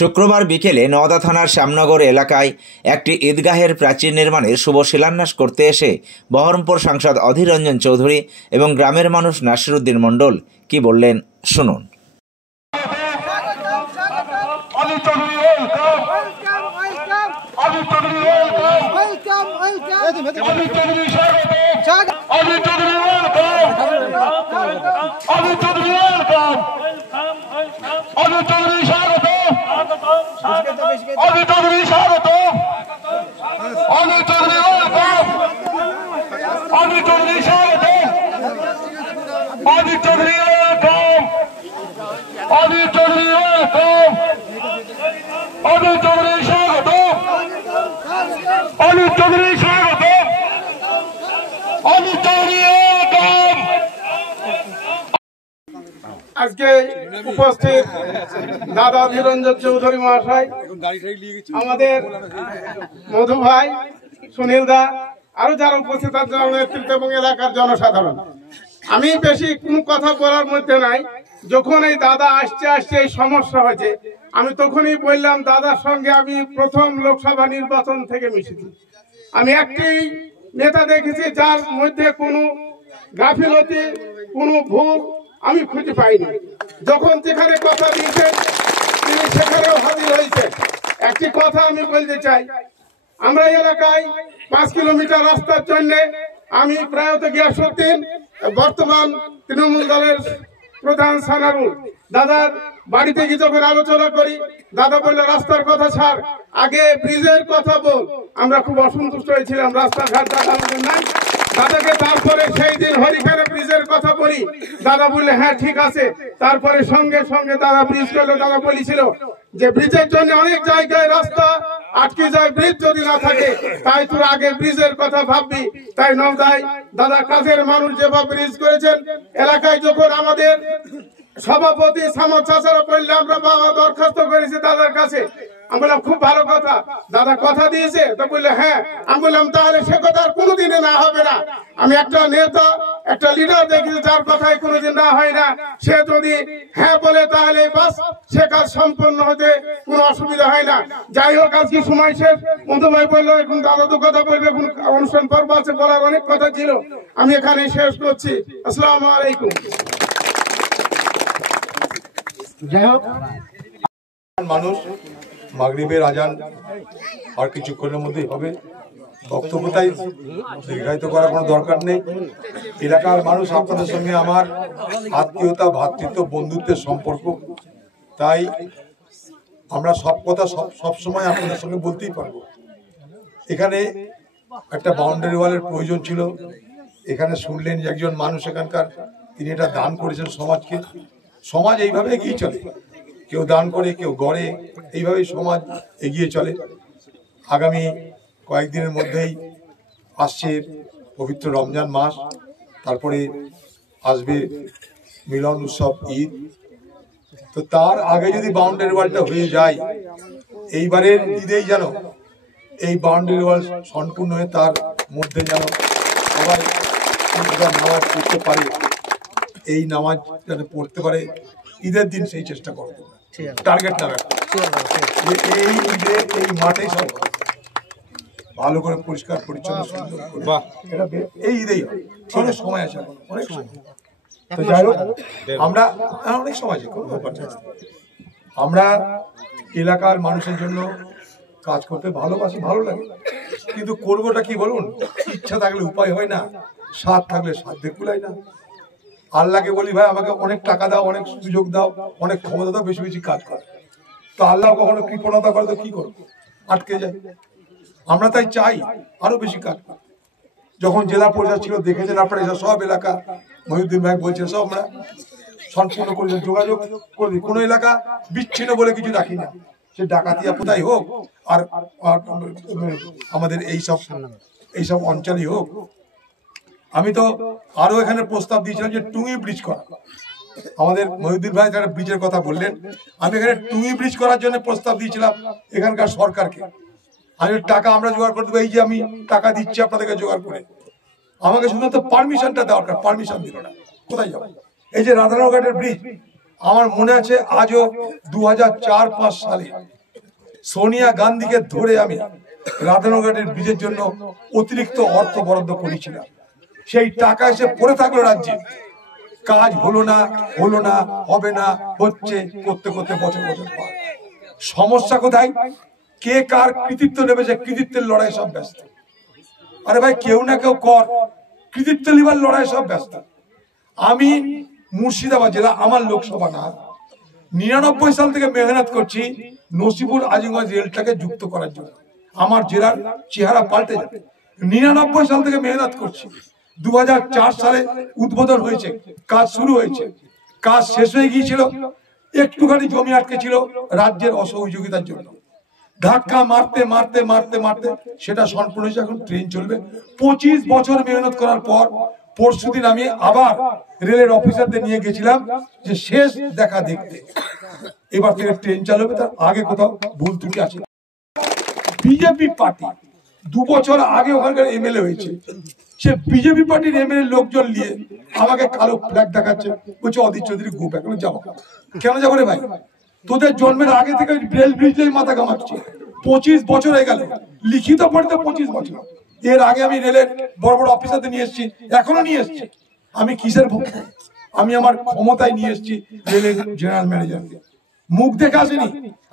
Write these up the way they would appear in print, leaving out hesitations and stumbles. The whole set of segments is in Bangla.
শুক্রবার বিকেলে নওদা থানার শ্যামনগর এলাকায় একটি ঈদগাহের প্রাচীর নির্মাণের শুভ শিলান্যাস করতে এসে বহরমপুর সাংসদ অধীর রঞ্জন চৌধুরী এবং গ্রামের মানুষ নাসিরউদ্দিন মণ্ডল কি বললেন শুনুন। আজকে উপস্থিত দাদা ধীরঞ্জন চৌধুরী মহাশয়, আমাদের মধু ভাই, সুনীল দা, আরো যারা উপস্থিত আছেন নেতৃত্ব এবং এলাকার জনসাধারণ, আমি বেশি কোনো কথা বলার মধ্যে নাই। যখন এই দাদা আসতে এই সমস্যা হয়েছে, আমি তখনই বললাম দাদার সঙ্গে আমি প্রথম লোকসভা নির্বাচন থেকে মিশেছি। আমি একটি নেতা দেখেছি যার মধ্যে কোনো গাফিলতি, কোনো ভুল আমি খুঁজে পাইনি। যখন যেখানে কথা দিয়েছেন তিনি সেখানেও হাজির হয়েছে। একটি কথা আমি বলতে চাই, আমরা এলাকায় 5 কিলোমিটার রাস্তার জন্য আমি প্রয়াত গিয়াসউদ্দিন, বর্তমান তৃণমূল দলের প্রধান সানারুল দাদার বাড়িতে গিয়ে যখন আলোচনা করি, দাদা বললে রাস্তার কথা ছাড়, আগে ব্রিজের কথা বল। আমরা খুব অসন্তুষ্ট হয়েছিলাম রাস্তাঘাট আমাদের নাই। দাদাকে তারপরে সেই দিন হরিখানে ব্রিজের কথা বলি, দাদা বললে হ্যাঁ ঠিক আছে। তারপরে সঙ্গে সঙ্গে দাদা ব্রিজ করলো। দাদা বলেছিল যে ব্রিজের জন্য অনেক জায়গায় রাস্তা আটকে যায়, ব্রিজ যদি না থাকে, তাই তোর আগে ব্রিজের কথা ভাববি। তাই নওদায় দাদা কাজের মানুষ যেভাবে ব্রিজ করেছেন, এলাকায় যখন আমাদের সভাপতি সামদ চাচারা বললে আমরা বাবা দরখাস্ত করেছি দাদার কাছে, আমি বললাম খুব ভালো কথা, দাদা কথা দিয়েছে। তো বললে হ্যাঁ। আমি বললাম তাহলে সে কথা আর কোনোদিনে না হবে না। আমি একটা নেতা, একটা লিডার দেখি যার কথাই কোনোদিন না হয় না, সে যদি হ্যাঁ বলে তাহলে বাস সে কাজ সম্পন্ন হতে কোনো অসুবিধা হয় না। যাই হোক, আজকে সময় শেষ। মধু ভাই বললো এখন দাদা তো কথা বলবে, এখন অনুষ্ঠান পর্ব আছে, বলার অনেক কথা ছিল, আমি এখানে শেষ করছি। আসসালামু আলাইকুম। যাই হোক, মানুষ মাগরিবের আজান আর কিছুক্ষণের মধ্যেই হবে। বক্তব্যটাই দীর্ঘায়িত করার কোনো দরকার নেই। এলাকার মানুষ, আপনাদের সঙ্গে আমার আত্মীয়তা, ভ্রাতৃত্ব, বন্ধুত্বের সম্পর্ক, তাই আমরা সব কথা সবসময় আপনাদের সঙ্গে বলতেই পারবো। এখানে একটা বাউন্ডারি ওয়ালের প্রয়োজন ছিল। এখানে শুনলেন যে একজন মানুষ এখানকার, তিনি এটা দান করেছেন সমাজকে। সমাজ এইভাবে এগিয়ে চলে, কেউ দান করে, কেউ গড়ে, এইভাবেই সমাজ এগিয়ে চলে। আগামী কয়েকদিনের মধ্যেই আসছে পবিত্র রমজান মাস, তারপরে আসবে মিলন উৎসব, ঈদ। তো তার আগে যদি বাউন্ডারি ওয়ালটা হয়ে যায়, এইবারের ঈদেই যেন এই বাউন্ডারি ওয়াল সম্পূর্ণ হয়ে তার মধ্যে যেন সবাই নামাজ পড়তে পারে, এই নামাজ যাতে পড়তে পারে ঈদের দিন, সেই চেষ্টা করো। টার্গেট না এই ঈদে এই মাঠেই সব ভালো করে পরিষ্কার পরিচ্ছন্ন সুন্দর করে, এই ঈদেই অনেক সময় আছে, অনেক সময়। তো যাই হোক, আমরা অনেক সময় আছে, আমরা এলাকার মানুষের জন্য কাজ করতে ভালোবাসি, ভালো লাগে, কিন্তু করবোটা কি বলুন? ইচ্ছা থাকলে উপায় হয় না, সাথ থাকলে সাধ্য কুলায় না। আল্লাহকে বলি ভাই আমাকে অনেক টাকা দাও, অনেক সুযোগ দাও, অনেক ক্ষমতা দাও, বেশি বেশি কাজ কর। তো আল্লাহ কখনো কৃপণতা করে তো কি করবো? আটকে যায়। আমরা তাই চাই আরো বেশি কাজ কর। যখন জেলা পরিষদ ছিল, দেখেছেন আপনারা, সব এলাকা মহিউদ্দিন ভাই বলছেন সব আমরা সম্পূর্ণ করে যোগাযোগ করে দিই। কোনো এলাকা বিচ্ছিন্ন বলে কিছু রাখি না, সে ডাকাতিয়া কোথায় হোক আর আমাদের এইসব অঞ্চলই হোক। আমি তো আরো এখানে প্রস্তাব দিয়েছিলাম যে টুঙ্গি ব্রিজ করা। আমাদের মহিউদ্দিন ভাই যারা ব্রিজের কথা বললেন, আমি এখানে টুঙ্গি ব্রিজ করার জন্য প্রস্তাব দিয়েছিলাম এখানকার সরকারকে। আমি টাকা আমরা জোগাড় করে দেবো, এই যে আমি টাকা দিচ্ছি আপনাদেরকে জোগাড় করে, আমাকে শুধুমাত্র পারমিশনটা দরকার, পারমিশন দিল না, কোথায় যাবো? এই যে রাধানগরের ব্রিজ, আমার মনে আছে আজও 2004-05 সালে সোনিয়া গান্ধীকে ধরে আমি রাধানগরের ব্রিজের জন্য অতিরিক্ত অর্থ বরাদ্দ করেছিলাম। সেই টাকা এসে পড়ে থাকলো রাজ্যে, কাজ হলো না, হবে না, হচ্ছে, করতে করতে বছর বছর পার। সমস্যা কোথায়? কে কার কৃতিত্ব নেবে, সে কৃতিত্বের লড়াই সব ব্যস্ত। আরে ভাই, কেউ না কেউ কর, কৃতিত্ব নিবার লড়াই সব ব্যস্ত। আমি মুর্শিদাবাদ জেলা, আমার লোকসভা না, 99 সাল থেকে মেহনত করছি নসিপুর আজিমগঞ্জ রেলটাকে যুক্ত করার জন্য। আমার জেলার চেহারা পাল্টে যাবে। 99 সাল থেকে মেহনত করছি। 2004 সালে উদ্বোধন হয়েছে, কাজ শুরু হয়েছে, কাজ শেষ হয়ে গিয়েছিল, একটুখানি জমি আটকে ছিল রাজ্যের অসহযোগিতার জন্য। ধাক্কা মারতে মারতে মারতে মারতে সেটা সম্পূর্ণ হয়েছে। এখন ট্রেন চলবে। 25 বছর মেহনত করার পর পরশুদিন আমি আবার রেলের অফিসারদের নিয়ে গেছিলাম যে শেষ দেখা দেখতে, এবার থেকে ট্রেন চালু হবে। তার আগে কোথাও ভুল ত্রুটি আছে। বিজেপি পার্টি 2 বছর আগে ওখানকার এমএলএ হয়েছে, সে বিজেপি পার্টির এমএলএ লোকজন নিয়ে আমাকে কালো ফ্ল্যাগ দেখাচ্ছে, বলছে অধীর চৌধুরী গ্রুপ। এখন যাবো কেন? যাবো রে ভাই, তোদের জন্মের আগে থেকে রেল ব্রিজেই মাথা কামাচ্ছে। 25 বছর হয়ে গেল, লিখিত পড়তে 25 বছর। এর আগে আমি রেলের বড় বড় অফিসারদের নিয়ে এসেছি, এখনো নিয়ে এসেছি। আমি কিসের ভক্ত? আমি আমার ক্ষমতায় নিয়ে এসেছি রেলের জেনারেল ম্যানেজারকে। মুখ দেখে আসেনি,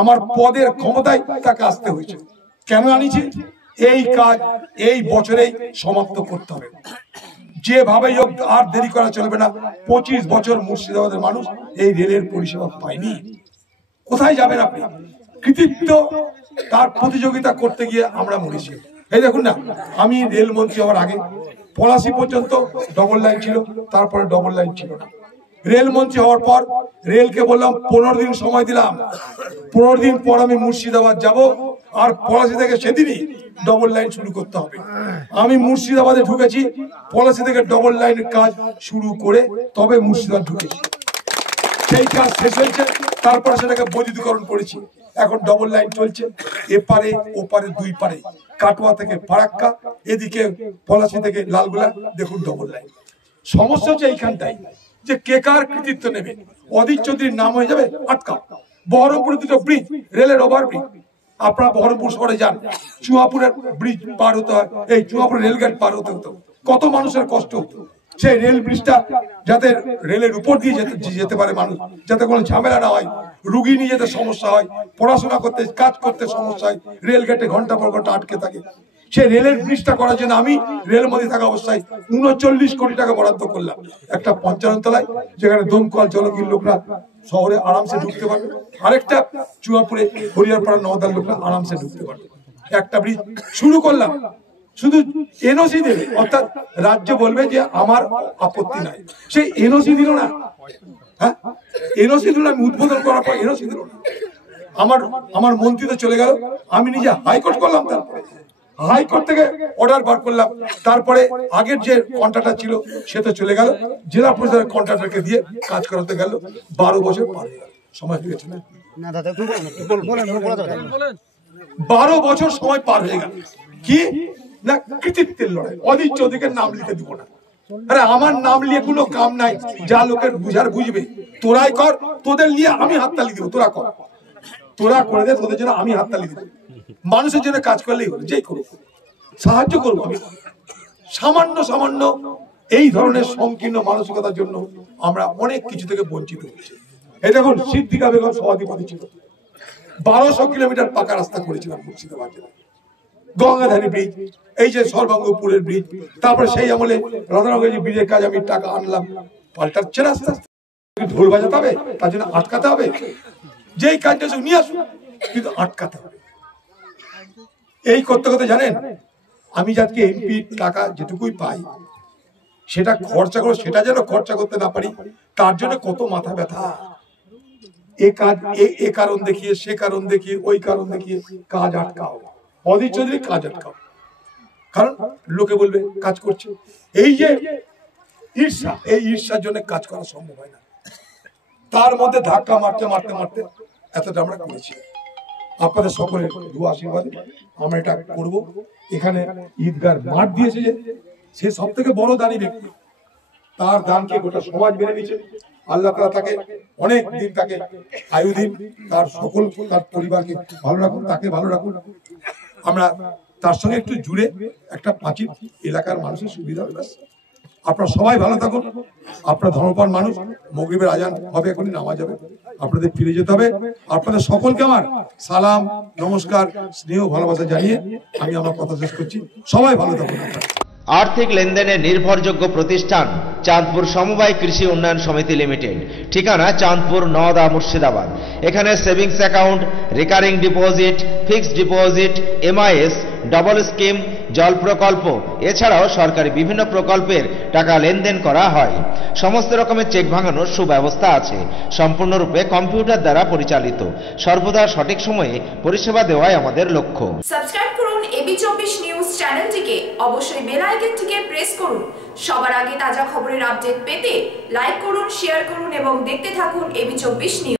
আমার পদের ক্ষমতায় তাকে আসতে হয়েছে। কেন আনিছি? এই কাজ এই বছরেই সমাপ্ত করতে হবে, যেভাবেই হোক। আর দেরি করা চলবে না। 25 বছর মুর্শিদাবাদের মানুষ এই রেলের পরিষেবা পায়নি। কোথায় যাবেন আপনি? কৃতিত্ব তার প্রতিযোগিতা করতে গিয়ে আমরা মরেছি। এই দেখুন না, আমি রেলমন্ত্রী হওয়ার আগে পলাশী পর্যন্ত ডবল লাইন ছিল, তারপরে ডবল লাইন ছিল না। রেলমন্ত্রী হওয়ার পর রেলকে বললাম 15 দিন সময় দিলাম, 15 দিন পর আমি মুর্শিদাবাদ যাব, আর পলাশী থেকে সেদিনই ডবল লাইন শুরু করতে হবে। আমি মুর্শিদাবাদে ঢুকেছি, পলাশী থেকে ডবল লাইনের কাজ শুরু করে তবে মুর্শিদাবাদ ঢুকেছি। সেই কাজ শেষ হয়েছে, তারপরে সেটাকে বৈদ্যুতিকরণ করেছি। এখন ডবল লাইন চলছে, এপারে ওপারে 2 পারে, কাটোয়া থেকে ফারাক্কা, এদিকে পলাশী থেকে লালগোলা। দেখুন ডবল লাইন। সমস্যা হচ্ছে এইখানটাই যে কে কার কৃতিত্ব নেবে। অধীর চৌধুরীর নাম হয়ে যাবে আটকাও। বহরমপুরে 2টো ব্রিজ, রেলের ওভার ব্রিজ। আপনারা বহরমপুর শহরে যান, চুয়াপুরের ব্রিজ পার হতে হয়, এই চুয়াপুরের রেলগেট পার হতে হতো, কত মানুষের কষ্ট হতো। সেই রেল ব্রিজটা যাতে রেলের উপর দিয়ে যেতে পারে মানুষ, যাতে কোনো ঝামেলা না হয়, রুগী নিয়ে যেতে সমস্যা হয়, পড়াশোনা করতে কাজ করতে সমস্যা হয়, রেল গেটে ঘন্টা পর ঘন্টা আটকে থাকে। সেই রেলের ব্রিজটা করার জন্য আমি রেলমন্ত্রী থাকা অবস্থায় 39 কোটি টাকা বরাদ্দ করলাম। একটা 55 তলায়, যেখানে দমকল জলগির লোকরা শহরে আরামসে ঢুকতে পারবে, আরেকটা চুয়াপুরে হরিয়ারপাড়া নওদার লোকরা আরামসে ঢুকতে পারবে। একটা ব্রিজ শুরু করলাম, শুধু এনওসি দেবে, অর্থাৎ রাজ্য বলবে যে আমার আপত্তি নাই। সেই এনওসি দিল না। হ্যাঁ, এনওসি দিল না। আমি উদ্বোধন করার পর এনওসি দিল না। আমার মন্ত্রী তো চলে গেল, আমি নিজে হাইকোর্ট করলাম, তারপরে হাইকোর্ট থেকে অর্ডার বার করলাম। তারপরে আগের যে কন্ট্রাক্টর ছিল সে তো চলে গেল, জেলা পরিষদের কন্ট্রাক্টরকে দিয়ে কাজ করাতে গেল। 12 বছর পার হয়ে গেল, সময় হয়ে গেছে না? 12 বছর সময় পার হয়ে গেল। কি না, কৃতিত্বের লড়াই। অধীর চৌধুরীকে নাম লিখে দিব না। আরে আমার নাম নিয়ে কোনো কাম নাই, যা লোকের বুঝার বুঝবে। তোরাই কর, তোদের নিয়ে আমি হাততালি দিব। তোরা কর, তোরা করে দে, তোদের জন্য আমি হাততালি দিব। মানুষের জন্য কাজ করলেই হলো, যেই করুক সাহায্য করবো আমি। সামান্য সামান্য এই ধরনের সংকীর্ণ মানসিকতার জন্য আমরা অনেক কিছু থেকে বঞ্চিত হচ্ছি। এই দেখুন, সিদ্দিকা বেগম সভাধিপতি ছিল, 1200 কিলোমিটার পাকা রাস্তা করেছিলাম মুর্শিদাবাদ জেলায়। গঙ্গাধারী ব্রিজ, এই যে সর্বাঙ্গপুরের ব্রিজ, তারপরে সেই আমলে রাধানগর ব্রিজের কাজ আমি টাকা আনলাম। পাল্টাচ্ছে রাস্তা, ঢোল বাজাতে হবে, তার জন্য আটকাতে হবে। যেই কাজটা নিয়ে আসুন, কিন্তু আটকাতে হবে। এই করতে করতে জানেন, আমি যাকে এমপি টাকা যেটুকুই পাই সেটা খরচা করো, সেটা যেন খরচা করতে না পারি, তার জন্য কত মাথা ব্যথা। এ কারণ দেখিয়ে, সে কারণ দেখিয়ে, ওই কারণ দেখিয়ে কাজ আটকাও। অধীর চৌধুরী কাজ আটকাও, কারণ লোকে বলবে কাজ করছে। এই যে ঈর্ষা, এই ঈর্ষার জন্য কাজ করা সম্ভব হয় না। তার মধ্যে ধাক্কা মারতে মারতে মারতে এতটা আমরা করেছি। আপনাদের সকলের দোয়া আশীর্বাদে আমরা এটা করব। এখানে ঈদগার মাঠ দিয়েছে যে, সে সব থেকে বড় দানি ব্যক্তি, তার দানকে গোটা সমাজ মেনে নিচ্ছে। আল্লাহ তাআলা তাকে অনেক দিন তাকে আয়ু দিন, তার সকল তার পরিবারকে ভালো রাখুন, তাকে ভালো রাখুন। আমরা তার সঙ্গে একটু জুড়ে একটা প্রাচীন এলাকার মানুষের সুবিধা হবে। আপনারা সবাই ভালো থাকুন। আপনারা ধর্মপ্রাণ মানুষ, মাগরিবের আজান হবে, এখনই নামাজ হবে, আপনাদের ফিরে যেতে হবে। আপনাদের সকলকে আমার সালাম, নমস্কার, স্নেহ, ভালোবাসা জানিয়ে আমি আমার কথা শেষ করছি। সবাই ভালো থাকুন। আর্থিক লেনদেনের নির্ভরযোগ্য প্রতিষ্ঠান চাঁদপুর সমবায় কৃষি উন্নয়ন সমিতি লিমিটেড। ঠিকানা চাঁদপুর, নওদা, মুর্শিদাবাদ। এখানে savings account, recurring deposit, fixed deposit, MIS, double scheme, জল প্রকল্প এছাড়াও সরকারি বিভিন্ন প্রকল্পের টাকা লেনদেন করা হয়। সমস্ত রকমের চেক ভাঙানোর সুব্যবস্থা আছে। সম্পূর্ণরূপে কম্পিউটার দ্বারা পরিচালিত। সর্বদা সঠিক সময়ে পরিষেবা দেওয়াই আমাদের লক্ষ্য। সাবস্ক্রাইব করুন এবি24 নিউজ চ্যানেলটিকে, অবশ্যই বেল আইকনটিকে প্রেস করুন। সবার আগে তাজা খবরের আপডেট পেতে লাইক করুন, শেয়ার করুন এবং দেখতে থাকুন এবি24 নিউজ।